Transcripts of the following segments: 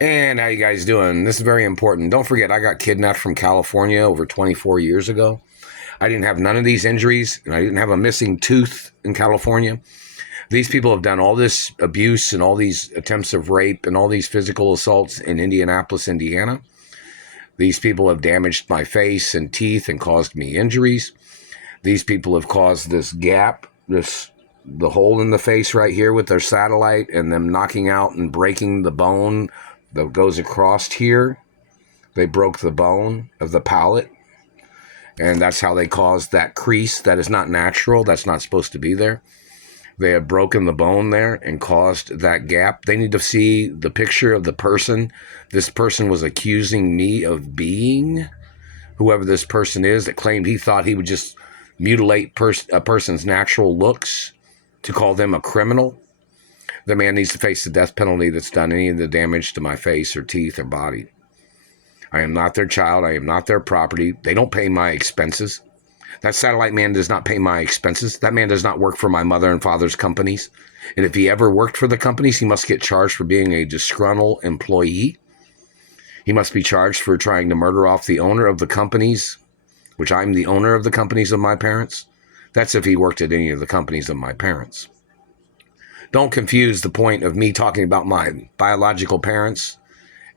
And how you guys doing? This is very important. Don't forget, I got kidnapped from California over 24 years ago. I didn't have none of these injuries, and I didn't have a missing tooth in California. These people have done all this abuse and all these attempts of rape and all these physical assaults in Indianapolis, Indiana. These people have damaged my face and teeth and caused me injuries. These people have caused this gap, the hole in the face right here with their satellite, and them knocking out and breaking the bone that goes across here. They broke the bone of the palate, and that's how they caused that crease that is not natural. That's not supposed to be there. They have broken the bone there and caused that gap. They need to see the picture of the person this person was accusing me of being, whoever this person is that claimed he thought he would just mutilate a person's natural looks to call them a criminal. The man needs to face the death penalty that's done any of the damage to my face or teeth or body. I am not their child. I am not their property. They don't pay my expenses. That satellite man does not pay my expenses. That man does not work for my mother and father's companies. And if he ever worked for the companies, he must get charged for being a disgruntled employee. He must be charged for trying to murder off the owner of the companies, which I'm the owner of the companies of my parents. That's if he worked at any of the companies of my parents. Don't confuse the point of me talking about my biological parents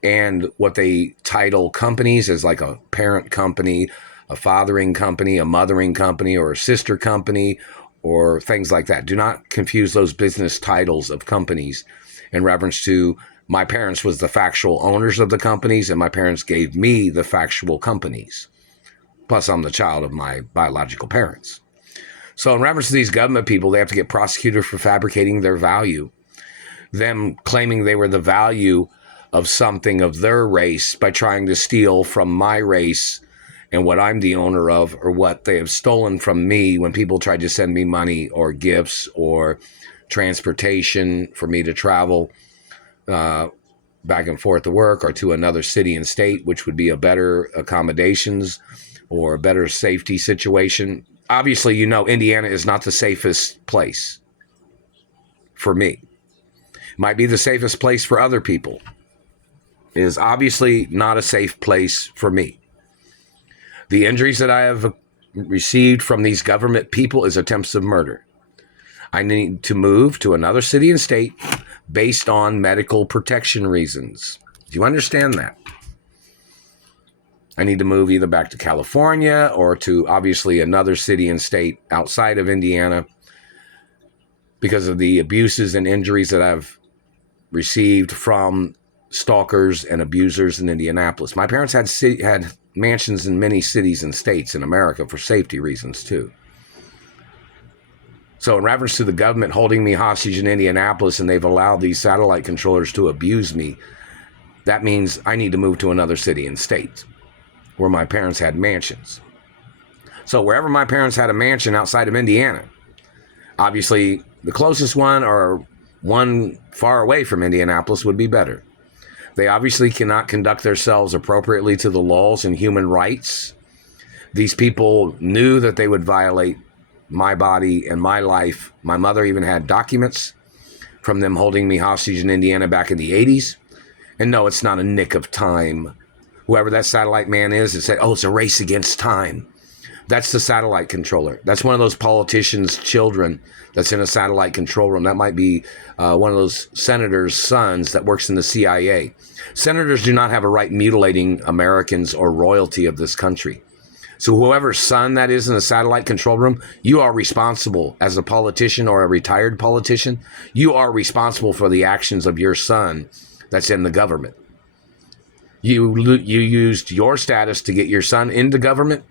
and what they title companies as, like a parent company, a fathering company, a mothering company, or a sister company, or things like that. Do not confuse those business titles of companies in reference to my parents was the factual owners of the companies, and my parents gave me the factual companies. Plus, I'm the child of my biological parents. So in reference to these government people, they have to get prosecuted for fabricating their value. Them claiming they were the value of something of their race by trying to steal from my race and what I'm the owner of, or what they have stolen from me when people tried to send me money or gifts or transportation for me to travel back and forth to work or to another city and state, which would be a better accommodations or a better safety situation. Obviously, you know, Indiana is not the safest place for me. Might be the safest place for other people. It is obviously not a safe place for me. The injuries that I have received from these government people is attempts of murder. I need to move to another city and state based on medical protection reasons. Do you understand that? I need to move either back to California or to obviously another city and state outside of Indiana because of the abuses and injuries that I've received from stalkers and abusers in Indianapolis. My parents had mansions in many cities and states in America for safety reasons too. So in reference to the government holding me hostage in Indianapolis and they've allowed these satellite controllers to abuse me, that means I need to move to another city and state where my parents had mansions. So wherever my parents had a mansion outside of Indiana, obviously the closest one or one far away from Indianapolis would be better. They obviously cannot conduct themselves appropriately to the laws and human rights. These people knew that they would violate my body and my life. My mother even had documents from them holding me hostage in Indiana back in the 80s. And no, it's not a nick of time. Whoever that satellite man is, it said, oh, it's a race against time. That's the satellite controller. That's one of those politicians' children that's in a satellite control room. That might be one of those senators' sons that works in the CIA. Senators do not have a right mutilating Americans or royalty of this country. So whoever's son that is in a satellite control room, you are responsible as a politician or a retired politician. You are responsible for the actions of your son that's in the government. You used your status to get your son into government,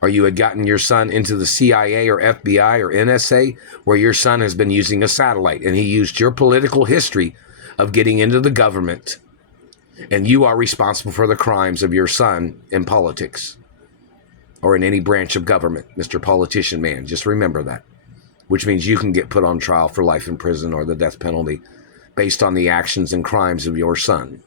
or you had gotten your son into the CIA or FBI or NSA, where your son has been using a satellite, and he used your political history of getting into the government, and you are responsible for the crimes of your son in politics or in any branch of government, Mr. Politician Man. Just remember that, which means you can get put on trial for life in prison or the death penalty based on the actions and crimes of your son.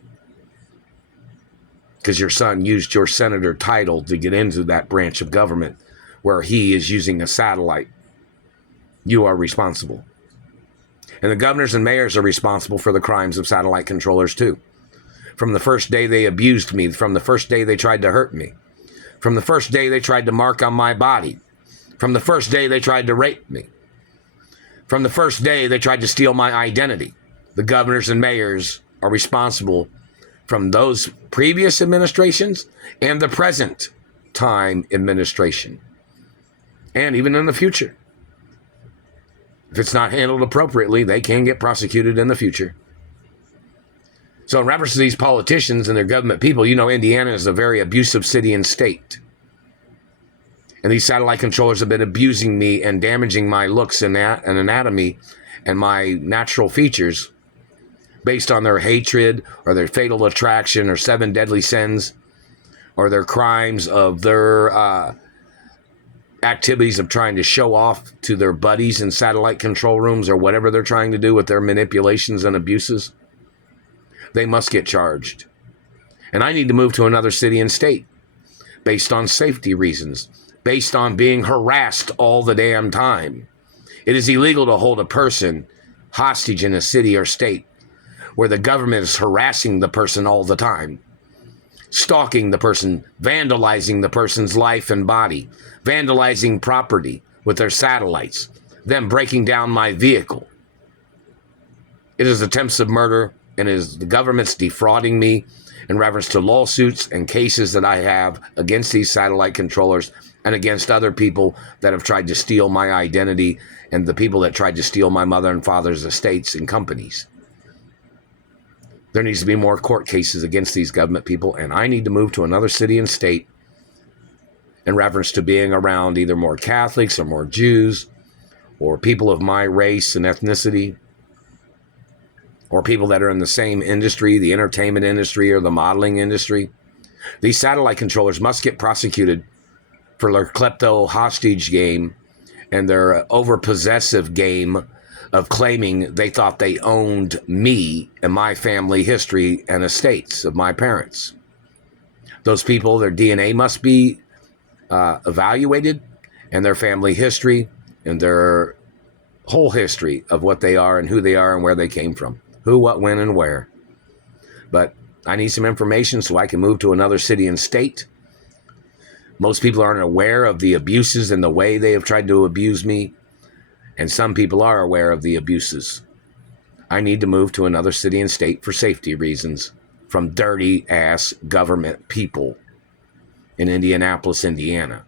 Because your son used your senator title to get into that branch of government where he is using a satellite. You are responsible. And the governors and mayors are responsible for the crimes of satellite controllers too. from the first day they abused me, from the first day they tried to hurt me, from the first day they tried to mark on my body, from the first day they tried to rape me, from the first day they tried to steal my identity. The governors and mayors are responsible from those previous administrations and the present time administration, and even in the future. If it's not handled appropriately, they can get prosecuted in the future. So in reference to these politicians and their government people, you know Indiana is a very abusive city and state. And these satellite controllers have been abusing me and damaging my looks and anatomy and my natural features based on their hatred or their fatal attraction or 7 deadly sins or their crimes of their activities of trying to show off to their buddies in satellite control rooms or whatever they're trying to do with their manipulations and abuses. They must get charged. And I need to move to another city and state based on safety reasons, based on being harassed all the damn time. It is illegal to hold a person hostage in a city or state where the government is harassing the person all the time, stalking the person, vandalizing the person's life and body, vandalizing property with their satellites, then breaking down my vehicle. It is attempts of murder, and it is the government's defrauding me in reference to lawsuits and cases that I have against these satellite controllers and against other people that have tried to steal my identity and the people that tried to steal my mother and father's estates and companies. There needs to be more court cases against these government people, and I need to move to another city and state in reference to being around either more Catholics or more Jews or people of my race and ethnicity or people that are in the same industry, the entertainment industry or the modeling industry. These satellite controllers must get prosecuted for their klepto hostage game and their overpossessive game of claiming they thought they owned me and my family history and estates of my parents. Those people, their DNA must be evaluated, and their family history and their whole history of what they are and who they are and where they came from. Who, what, when, and where. But I need some information so I can move to another city and state. Most people aren't aware of the abuses and the way they have tried to abuse me. And some people are aware of the abuses. I need to move to another city and state for safety reasons from dirty-ass government people in Indianapolis, Indiana.